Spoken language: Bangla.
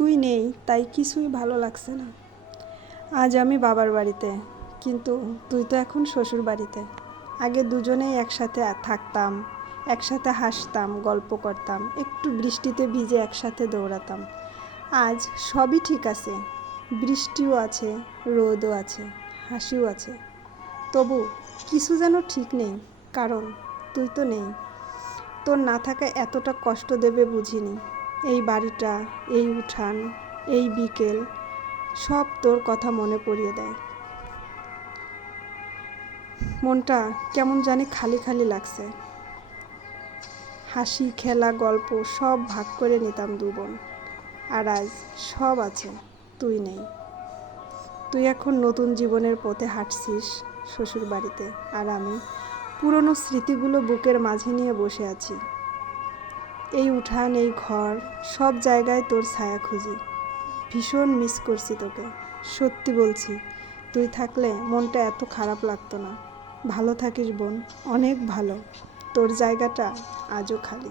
তুই নেই তাই কিছুই ভালো লাগছে না। আজ আমি বাবার বাড়িতে, কিন্তু তুই তো এখন শ্বশুর বাড়িতে। আগে দুজনেই একসাথে থাকতাম, একসাথে হাসতাম, গল্প করতাম, একটু বৃষ্টিতে ভিজে একসাথে দৌড়াতাম। আজ সবই ঠিক আছে, বৃষ্টিও আছে, রোদও আছে, হাসিও আছে, তবু কিছু যেন ঠিক নেই, কারণ তুই তো নেই। তোর না থাকা এতটা কষ্ট দেবে বুঝিনি। এই বাড়িটা, এই উঠান, এই বিকেল, সব তোর কথা মনে পড়িয়ে দেয়। মনটা কেমন জানি খালি খালি লাগছে। হাসি, খেলা, গল্প সব ভাগ করে নিতাম দু বোন। আর আজ সব আছে, তুই নেই। তুই এখন নতুন জীবনের পথে হাঁটছিস শ্বশুর বাড়িতে, আর আমি পুরনো স্মৃতিগুলো বুকের মাঝে নিয়ে বসে আছি। এই উঠান, এই ঘর, সব জায়গায় তোর ছায়া খুঁজি। ভীষণ মিস করছি তোকে, সত্যি বলছি। তুই থাকলে মনটা এত খারাপ লাগতো না। ভালো থাকিস বোন, অনেক ভালো। তোর জায়গাটা আজও খালি।